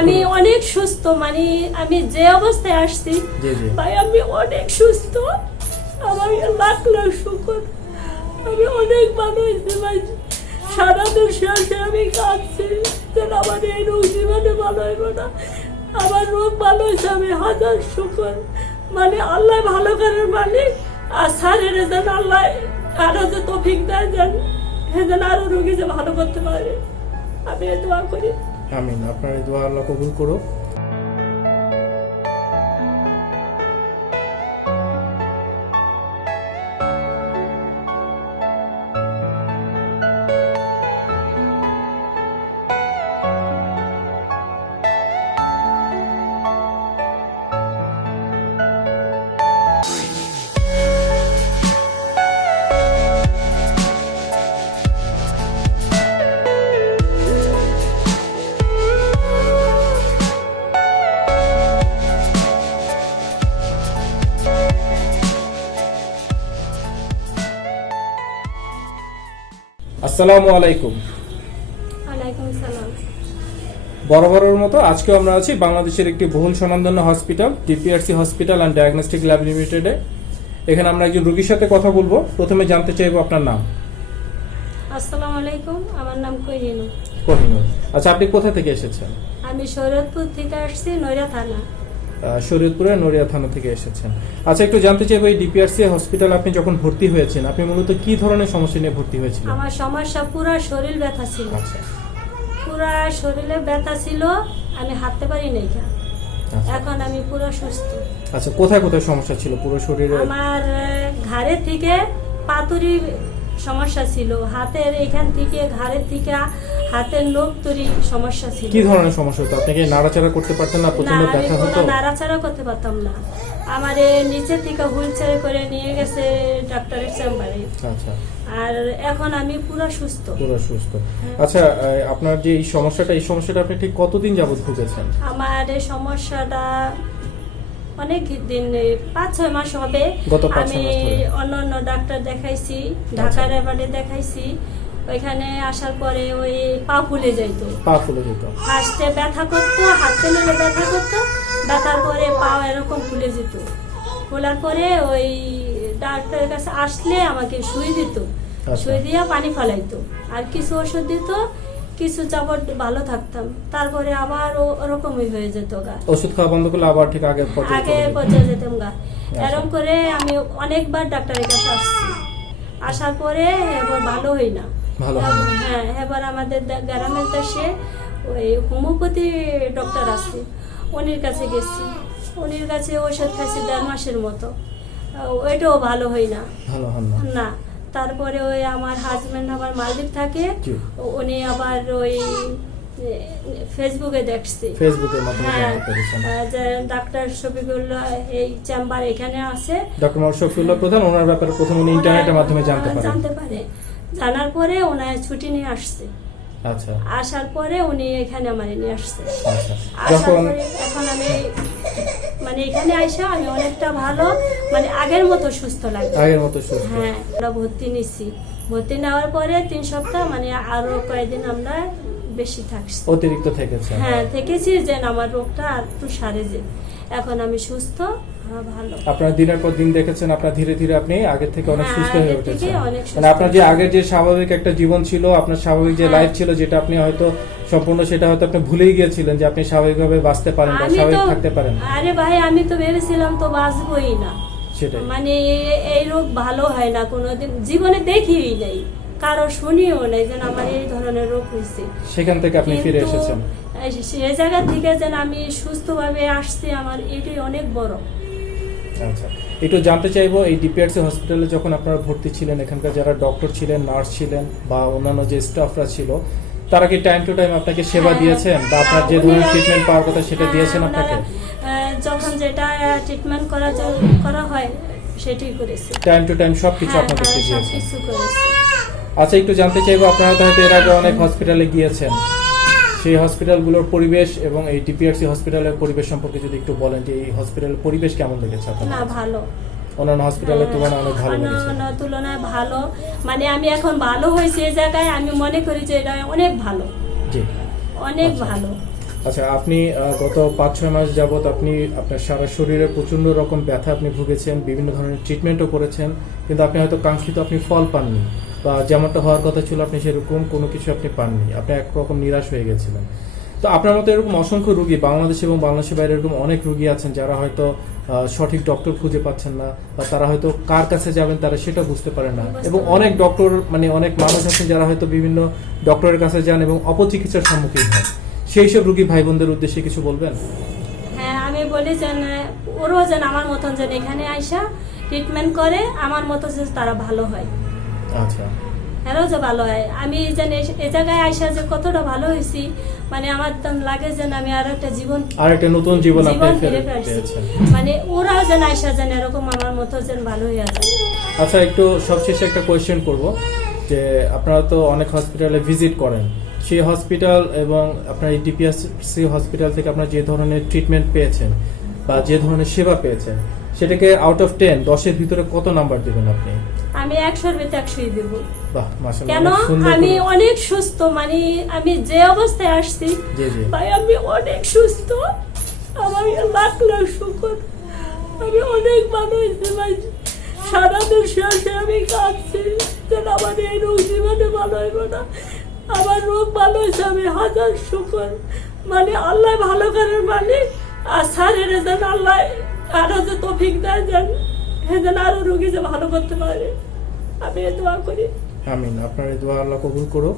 আমি অনেক সুস্থ মানে আমি যে অবস্থায় আসছি ভাই আমি অনেক সুস্থ। আমার লাখ লাখ শুকর। আমি অনেক ভালো হয়েছি ভাই। সারাদিন শেষে আমি কাঁদছি যেন আমার এই রোগ জীবনে ভালো হইব না। আমার রোগ ভালো হয়েছে আমি হাজার শুকর। মানে আল্লাহ ভালো করার মালিক আর স্যারের যেন আল্লাহ আরও যে তফিক দেয় যেন সে যেন আরও রোগী যে ভালো করতে পারে। আমি দোয়া করি। আমিন আপনার এই দোয়া আল্লাহ কবুল করো আসসালামু আলাইকুম। বরাবরের মতো আজকেও আমরা আছি বাংলাদেশের একটি বহুল স্বনামধন্য hospital DPRC hospital and diagnostic lab লিমিটেডে এখানে আমরা একজন রোগীর সাথে কথা বলব। প্রথমে জানতে চাইব আপনার নাম। আসসালামু আলাইকুম আমার নাম কহিনু কহিনুর আচ্ছা আপনি কোথা থেকে এসেছেন? আমি শরৎপুর থেকে আসছি নৈরা থানা। শরীয়তপুরের নড়িয়া থানা থেকে এসেছেন। আচ্ছা একটু জানতে চাইব এই ডিপিআরসি হসপিটাল আপনি যখন ভর্তি হয়েছেন আপনি মূলত কি ধরনের সমস্যা নিয়ে ভর্তি হয়েছিলেন? আমার সমস্যা পুরো শরীর ব্যথা ছিল। আচ্ছা। পুরো শরীরে ব্যথা ছিল আমি হাঁটতে পারি নাই আচ্ছা। এখন আমি পুরো সুস্থ। আচ্ছা কোথায় কোথায় সমস্যা ছিল পুরো শরীরে? আমার ঘাড়ে থেকে পাতুরি সমস্যা ছিল। হাতের এখান থেকে ঘাড়ের থেকে হাতের লোক তৈরি সমস্যা ছিল। কি ধরনের সমস্যা হতো? আপনাকে নাড়াচাড়া করতে পারতেন না? প্রচণ্ড ব্যথা হতো? নাড়াচাড়া করতে পারতাম না। আমার নিচে থেকে হুইল করে নিয়ে গেছে ডাক্তারের চেম্বারে। আচ্ছা। আর এখন আমি পুরো সুস্থ। পুরো সুস্থ। আচ্ছা আপনার যে এই সমস্যাটা এই সমস্যাটা আপনি ঠিক কতদিন যাবত ভুগেছেন আমার এই সমস্যাটা অনেক দিন পাঁচ ছয় মাস হবে। আমি অন্য অন্য ডাক্তার দেখাইছি ঢাকার এবারে দেখাইছি। ওইখানে আসার পরে ওই পা ফুলে যাইতো। পা ফুলে যেত ফার্স্টে ব্যথা করতো হাতে নিলে ব্যথা করতো ব্যথার পরে পা এরকম ফুলে যেত। ফোলার পরে ওই ডাক্তারের কাছে আসলে আমাকে শুয়ে দিত। শুয়ে দিয়ে পানি ফলাইতো। আর কিছু ওষুধ দিত কিছু যাবত ভালো থাকতাম। তারপরে আবার ও- ওরকমই হয়ে যেত গা। ওষুধ খাওয়া বন্ধ করলে আবার ঠিক আগে যেত। পর্যায়ে যেতাম গা। আচ্ছা। এরকম করে আমি অনেকবার ডাক্তারের কাছে আসছি। আসার পরে এবার ভালো হই না। হ্যাঁ এবার আমাদের গ্রামের দেশে ওই হোমিওপ্যাথি ডক্টর আছে। উনির কাছে গেছি। উনির কাছে ওষুধ খাইছি দেড় মাসের মতো। ওইটাও ভালো হই না। না। তারপরে ওই আমার হাজবেন্ড আমার মালদ্বীপ থাকে উনি আবার ওই ফেসবুকে দেখছি। হ্যাঁ যে ডাক্তার শফিকুল্লাহ এই চেম্বার এখানে আছে। ডক্টর শফিকুল্লাহ প্রধান ওনার ব্যাপারে প্রথমে ইন্টারনেটের মাধ্যমে জানতে পারে জানতে পারে। জানার পরে ওনার ছুটি নিয়ে আসছে। আসার পরে উনি এখানে আমার নিয়ে আসছে। আচ্ছা। আসার পরে এখন আমি মানে এখানে আইসা আমি অনেকটা ভালো মানে আগের মতো সুস্থ লাগে আগের মতো সুস্থ। হ্যাঁ আমরা ভর্তি নিছি। ভর্তি নেওয়ার পরে তিন সপ্তাহ মানে আরও কয়েকদিন আমরা বেশি থাকছি। অতিরিক্ত থেকেছে। হ্যাঁ থেকেছি যে আমার রোগটা আর একটু সারে যে। এখন আমি সুস্থ আপনার দিনের পর দিন দেখেছেন আপনার ধীরে ধীরে আপনি আগের থেকে অনেক হ্যাঁ, সুস্থ হয়ে উঠেছেন। মানে আপনার যে আগের যে স্বাভাবিক একটা জীবন ছিল আপনার স্বাভাবিক যে হ্যাঁ। লাইফ ছিল যেটা আপনি হয়তো সম্পূর্ণ সেটা হয়তো আপনি ভুলেই গিয়েছিলেন যে আপনি স্বাভাবিকভাবে বাঁচতে পারেন বা স্বাভাবিক থাকতে পারেন। আরে ভাই আমি তো ভেবেছিলাম তো বাঁচবই না। সেটাই। মানে এই রোগ ভালো হয় না কোনোদিন জীবনে দেখিই নাই কারও শুনিও নাই যেন আমার এই ধরনের রোগ হয়েছে। সেখান থেকে আপনি ফিরে এসেছেন। এই- সে জায়গা থেকে যেন আমি সুস্থভাবে আসছি আমার এটাই অনেক বড়। আচ্ছা। একটু জানতে চাইব এই ডিপিআরসি হসপিটালে যখন আপনারা ভর্তি ছিলেন এখানকার যারা ডক্টর ছিলেন নার্স ছিলেন বা অন্যান্য যে স্টাফরা ছিল তারা কি টাইম টু টাইম আপনাকে সেবা হ্যাঁ। দিয়েছেন? বা আপনার যে ধরনের ট্রিটমেন্ট পাওয়ার কথা সেটা হ্যাঁ, দিয়েছেন আপনাকে? যখন যেটা ট্রিটমেন্ট করা করা হয় সেটাই করেছে। টাইম টু টাইম সবকিছু হ্যাঁ, আপনাদেরকে হ্যাঁ, করেছে। আচ্ছা একটু জানতে চাইব আপনারা তো হয়তো এর আগে অনেক হসপিটালে গিয়েছেন। সেই হসপিটালগুলোর পরিবেশ এবং এই ডিপিআরসি হসপিটালের পরিবেশ সম্পর্কে যদি একটু বলেন যে এই হসপিটালের পরিবেশ কেমন লেগেছে আপনার না ভালো। অন্যান্য হসপিটালের তুলনায় অনেক ভালো অন্যান্য তুলনায় ভালো। মানে আমি এখন ভালো হয়েছি এই জায়গায় আমি মনে করি যে এটা অনেক ভালো। জি। অনেক আচ্ছা। ভালো। আচ্ছা আপনি গত পাঁচ ছয় মাস যাবত আপনি আপনার সারা শরীরে প্রচণ্ড রকম ব্যথা আপনি ভুগেছেন বিভিন্ন ধরনের ট্রিটমেন্টও করেছেন কিন্তু আপনি হয়তো কাঙ্ক্ষিত আপনি ফল পাননি। বা যেমনটা হওয়ার কথা ছিল আপনি সেরকম কোনো কিছু আপনি পাননি। আপনি একরকম নিরাশ হয়ে গেছিলেন। তো আপনার মতো এরকম অসংখ্য রুগী বাংলাদেশ এবং বাংলাদেশের বাইরে এরকম অনেক রুগী আছেন যারা হয়তো সঠিক ডক্টর খুঁজে পাচ্ছেন না বা তারা হয়তো কার কাছে যাবেন তারা সেটা বুঝতে পারেন না। এবং অনেক ডক্টর মানে অনেক মানুষ আছেন যারা হয়তো বিভিন্ন ডক্টরের কাছে যান এবং অপচিকিৎসার সম্মুখীন হন। সেই সব রুগী ভাই বোনদের উদ্দেশ্যে কিছু বলবেন? হ্যাঁ আমি বলি যেন ওরও যেন আমার মতন যেন এখানে আইসা ট্রিটমেন্ট করে আমার মতো যে তারা ভালো হয়। আচ্ছা। এরাও যে ভালো হয়। আমি যেন এ- জায়গায় আইসা যে কতটা ভালো হয়েছি মানে আমার তো লাগে যেন আমি আর একটা জীবন আর একটা নতুন জীবন জীবন ফিরে পেয়েছি। মানে ওরাও যেন আইসা যেন এরকম আমার মতো যেন ভালো হয়ে আছে। আচ্ছা একটু সবশেষে একটা কোয়েশ্চেন করব যে আপনারা তো অনেক হসপিটালে ভিজিট করেন। সেই হসপিটাল এবং আপনার এই ডিপিএসসি হসপিটাল থেকে আপনারা যে ধরনের ট্রিটমেন্ট পেয়েছেন বা যে ধরনের সেবা পেয়েছেন সেটাকে আউট অফ টেন দশের ভিতরে কত নাম্বার দেবেন আপনি? আমি একশোর ভিতরে একশোই দেবো। কেন? আমি অনেক সুস্থ মানে আমি যে অবস্থায় আসছি ভাই আমি অনেক সুস্থ। আমার লাখ লাখ শুকর। আমি অনেক হয়েছি ভাই সারাদিন শেষে আমি কাঁদছি। যেন আমার এই রোগ জীবনে ভালো হইব না। আমার রোগ ভালো হয়েছে আমি হাজার শুকর। মানে আল্লাহ ভালো করার মানে আর স্যারের যেন আল্লাহ আরও যে তফিক দেয় যেন হে যেন আরও রোগী যে ভালো করতে পারে। আমি দোয়া করি। আমিন। আপনার এই দোয়া আল্লাহ কবুল করো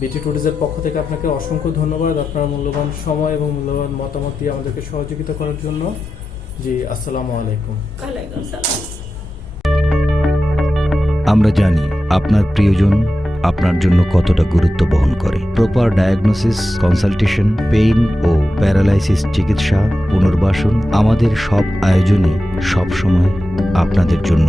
বিটি টুরিজের পক্ষ থেকে আপনাকে অসংখ্য ধন্যবাদ আপনার মূল্যবান সময় এবং মূল্যবান মতামত দিয়ে আমাদেরকে সহযোগিতা করার জন্য। জি আসসালামু আলাইকুম। আমরা জানি আপনার প্রিয়জন আপনার জন্য কতটা গুরুত্ব বহন করে। প্রপার ডায়াগনোসিস কনসালটেশন পেইন ও প্যারালাইসিস চিকিৎসা পুনর্বাসন আমাদের সব আয়োজনই সবসময় আপনাদের জন্য